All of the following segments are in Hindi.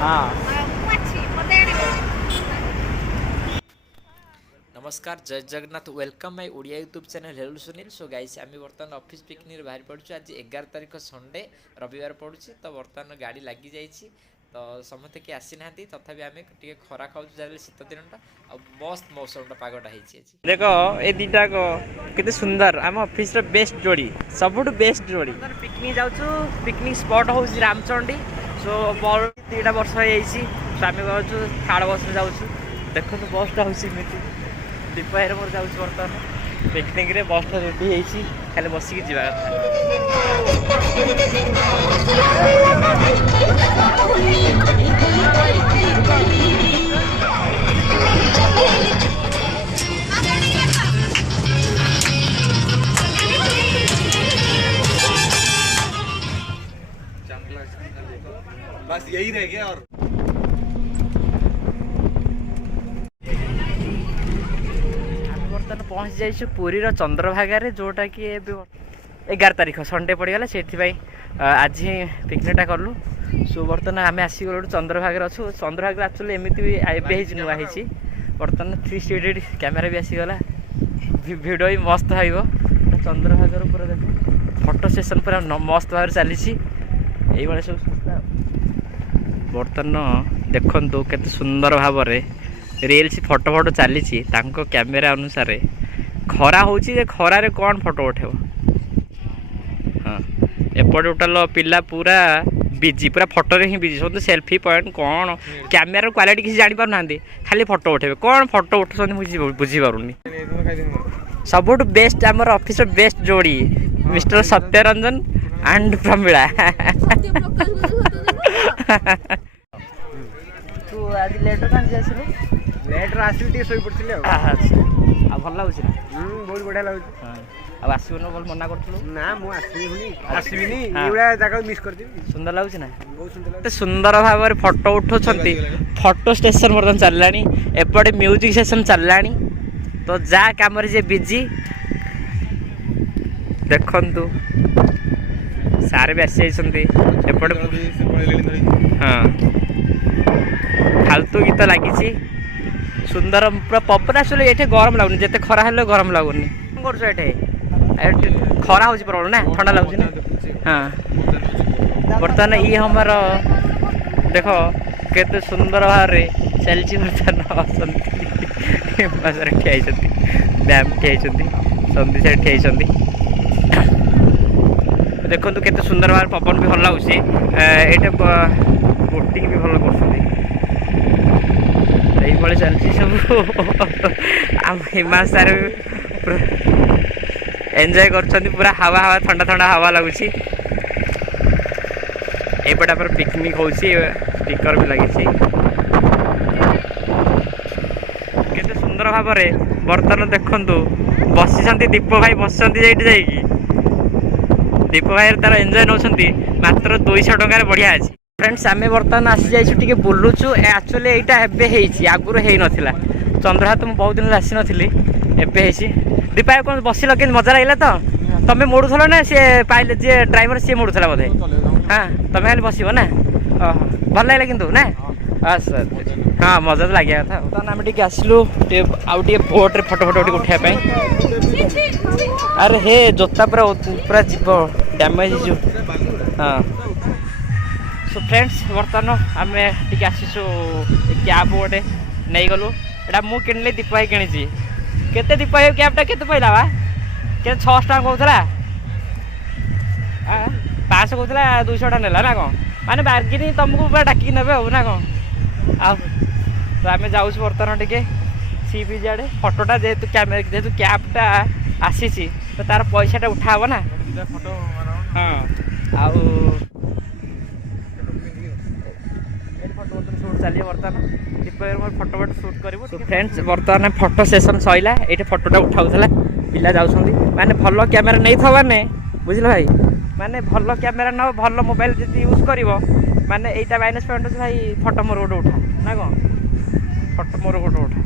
हाँ नमस्कार जय Jagannath welcome my Odia YouTube channel hello Sunil. So guys आम बर्तमान ऑफिस पिकनिक बाहर पड़ू। आज 11 तारिख संडे रविवार पड़ुछि तो बर्तमान गाड़ी लगी जाइए तो समस्ते किए आसी ना तथापि आम टे खरा खाऊ जहाँ शीत दिनटा आ मस्त मौसम पागटा होती। देख ए दीटा केते सुंदर आम ऑफिस रो बेस्ट जोड़ी सबुठ बेस्ट जोड़ी पिकनिक जाऊँ पिकनिक स्पॉट हूँ रामचंडी। सो बस 2 वर्ष हो आम जाऊँ थार्ड बस जाऊँ देखो बसटा हूँ दीप भाई मोर जाऊँ बर्तमान पिकनिक रे बसटा रेडी होती खाली बसिकी जा बस यही रह गया। और बर्तमान पहुँची जाइए पुरी चंद्रभागा जोटा कि 11 तारिख संडे पड़गला से आज ही पिकनिकटा कलु। सो बर्तमान आम आसीगलु चंद्रभागा अच्छु चंद्रभागा एक्चुअली एमती भी नुआ है बर्तमान 360 कैमेरा भी आसीगला भिड भी मस्त हो चंद्रभागार पूरा देख फोटो सेसन पूरा मस्त भाव चली ये सब बर्तमान देखु के सुंदर भाव रिल्स फोटो फोटो चली कैमेरा अनुसार खरा हो खरारे कौन फोटो उठेब। हाँ एपटे टोटाल पिला पूरा बिजी पूरा फोटो रे ही बिजी सब सेल्फी पॉइंट कौन कैमेरा क्वालिटी किसी जानी पारना खाली फोटो उठेबे कौन फोटो उठुछन बुझी पारुनी। सबुठ बेस्ट आमर ऑफिस बेस्ट जोड़ी मिस्टर सत्यरंजन एंड प्रमिला। तू आज लेटर कहाँ आसिलु लेटर आसिल टे सोई पड़थिले आ भल लागुछि ना बहुत बढ़िया लागुछि। आ आसीबन बोल मना करथुलु ना मु आसीबिनी एउडा जगह मिस कर देबी। सुंदर लागुछि ना बहुत सुंदर लागुछि सुंदर भाव में फोटो उठौछंती फोटो स्टेशन वर्तमान चललानी एपटे म्यूजिक सेशन चललानी तो जा काम जे बिजी देखंतु सारे भी आसी जाइछंती एपटे। हाँ फालतू गीत लगी सुंदर पूरा पवन आसले ये गरम लगुनि जिते खरा हेल्ले गरम लगुनि कर खरा हो प्रबल ना ठंडा लगुच ना। हाँ बर्तमान ये हमार देख केते सुंदर भाव चलती बर्तमान ठिया डैम ठिया सन्धि साइड ठिया देखो केते सुंदर भाव पवन भी भल लगुच ये बोटिंग भी भल कर चलती सब आम हिमाशय एंजॉय कर पूरा हवा हवा ठंडा ठंडा हवा लगुच एपटे आम पिकनिक हो स्टिकर भी लगी केते सुंदर भाव बर्तमान देखु बसी दीप भाई बस दीप भाई तार एंजॉय नौ मात्र 200 टकर बढ़िया अच्छी। फ्रेंड्स आम बर्तमान आसी जाइए बुलुचु एक्चुअली यहाँ आगुरी है नाला चंद्रहात मुझे बहुत दिन आसी नी एवं दीपा कौन बसिल के मजा लगे तो तुम्हें मोड़ुल ना सी पाइले जी ड्राइवर सी मोड़ूला बोधे। हाँ तुम्हें खाली बस ना भल लगे कि ना अच्छा हाँ मजा तो लगे था। बर्तमान आम टे आसलु आउ बोट्रे फोटो फोटो उठाई अरे हे जोता पूरा पूरा जीव डैमेज हो। हाँ सो फ्रेंड्स बर्तमान आम टे आसीचु कैब गोटे नहीं गलु एटा मु किणली दीप भाई किणी केते दीप भाई कैबटा केते पैला बा के 600 टका कहूला 500 कहूला 200 टका नेला ना कौन माने बार्गेनिंग तुमको पूरा डाकी नेबे हो ना कौन आ तो आम जाऊँ बर्तमान टे सी बीच आड़े फोटोटा जेहेतु कैमेरा जेहेतु कैबटा आसी तो तार पैसाटा उठाब ना फोटो। हाँ आउ चलिए बर्तमान दीप फोटो फोटो सुट कर फ्रेंड्स बर्तमान फोटो सेसन सैला ये फोटोटा उठाऊला पिला जाऊँगी माने भल कैमेरा नहीं था माने बुझल भाई माने भल कैमेरा न भल मोबाइल जी यूज कर माने यहाँ माइनस पॉइंट अच्छे भाई फोटो मोर गोटे उठा ना कौन फोटो मोर गोटे उठा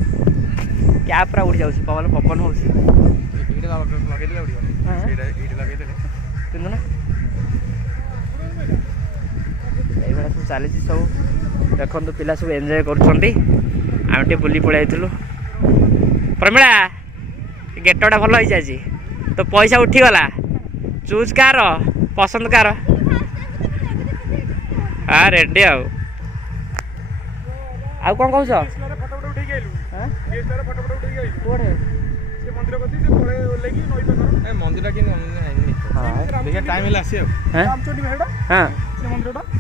क्या पूरा उड़ी जाऊँ पवन पवन हो पिंधु ना ये सब चली सब ଦେଖନ୍ତୁ ପିଲା ସବୁ ଏନ୍ଜୟ କରୁଛନ୍ତି। ଆମେ ଟିକେ ବୁଲି ପଳେଇ ଯାଇଥିଲୁ। ପ୍ରମିଳା ଗେଟଟା ଭଲ ହେଇଛି ଆଜି। ତ ପଇସା ଉଠିଗଲା। ଚୁଜ୍ କାହାର ପସନ୍ଦ କାହାର? ରେଡି ଆଉ କ'ଣ କହୁଛ?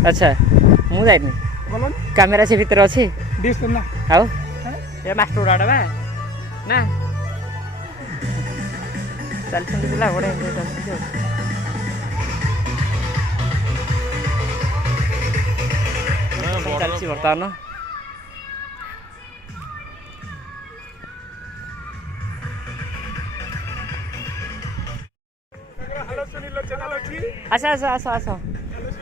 ଆଚ୍ଛା ମୁଁ ଯାଇନି। କ୍ୟାମେରା ସେ ଭିତରେ ଅଛି। ଆଉ ଏ ମାଷ୍ଟର ଗୁଡ଼ା ବା ନା ଚାଲିଛନ୍ତି ପିଲା ବଢ଼ିଆ ଏନ୍ଜୟ ଚାଲିଛନ୍ତି ଆଉ। ଚାଲିଛି ବର୍ତ୍ତମାନ। ଆସ ଆସ ଆସ ଆସ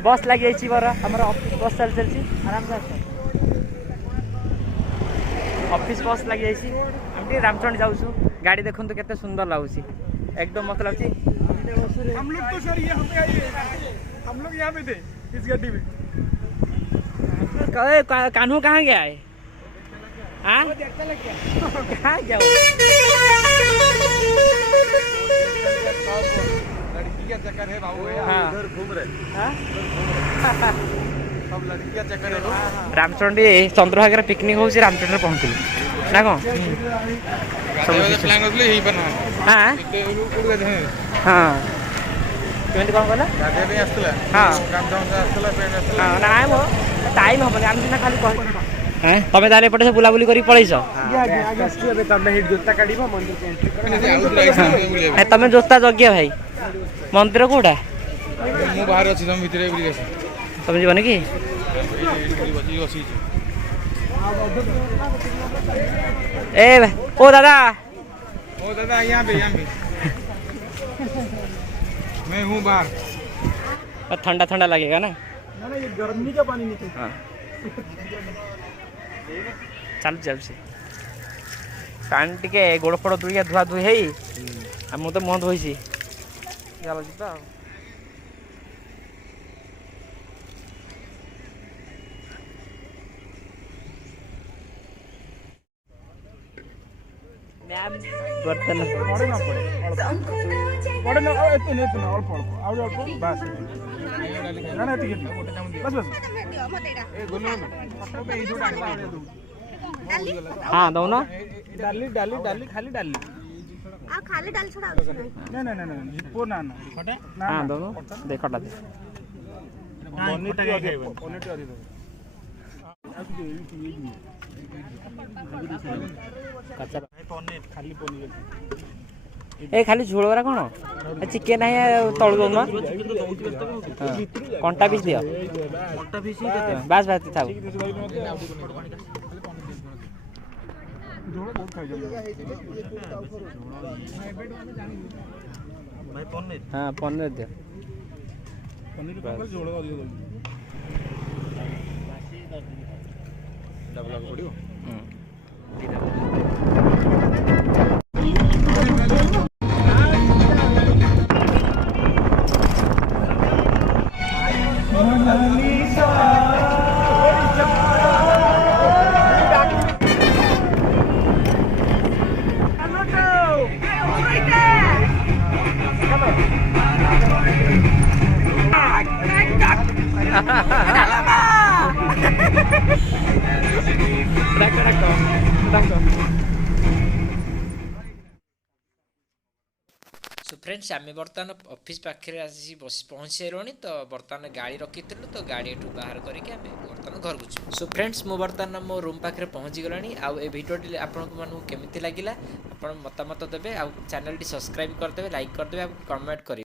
ବସ୍ ଲାଗିଯାଇଛି ମୋର ଆମର ଅଫିସ୍ ବସ୍ ଚାଲିଛି ଆରାମସେ ଆସ। ଅଫିସ୍ ବସ୍ ଲାଗିଯାଇଛି। ଆମେ ଟିକେ ରାମଚଣ୍ଡୀ ଯାଉଛୁ। ଗାଡ଼ି ଦେଖନ୍ତୁ କେତେ ସୁନ୍ଦର ଲାଗୁଛି एकदम मत लाଗୁଛି। हम लोग तो सर यहाँ पे आइए हम लोग यहाँ पे थे इस गड्डी में। कान्हू कहाँ गया है? हाँ कहाँ गया वो? लड़की का चक्कर है बाबू इधर घूम रहे सब लड़की का चक्कर है। रामचंडी चंद्रभागा पिकनिक हो रामचंडी पहुँचलु ना कौन हाँ हाँ केमी कौन कहला ना मो टाइम हेनी आम सीना खाली तमें ताले एपटे से बुलाबुली कर पलैस तमें जोता जगिया भाई मंदिर कौटा तुम जीवन कि ए ओ दादा यहाँ पे मैं हूँ बाहर। ठंडा ठंडा लगेगा ना ना ये गर्मी का पानी निकल। हाँ चल चल से पानी टिके गोड़ फोड़ दुड़िया धुआ धुई है मु तो मुह धोई चल ଯିବା ଆଉ। मैम बर्तन पड़े ना पड़े ना इतने अल्प अल्प बस ना ना बस बस हाँ दो ना डाली डाली डाली खाली डाली खाली डाल छोड़ा नहीं नहीं नहीं हिप्पो ना ना खटा हाँ दोनों देखो टा दे पनीर टा खाइबो पनीर टा दे कच्चा पनीर खाली पनीर ए खाली झोल वाला कौन चिकेन है तलु दो ना कंटा पीस दियो बस बस था भाई पनीर हाँ पनीर दियो पनीर का झोल दियो डबल पड़ियो सो फ्रेंड्स आम बर्तमान ऑफिस पाखे आसी बस पहुँच सारे तो बर्तमान गाड़ी रखी तो गाड़ी एठू बाहर करके आम बर्तमान घर को सो फ्रेंड्स मु बर्तमान मो रूम पाखे पहुँची गलानी आउ ए भिडियोटी आपन केमिति लगिला आपण मतामत देबे आ चैनल टी सब्सक्राइब करदेबे लाइक करदेबे आ कमेंट करेंगे।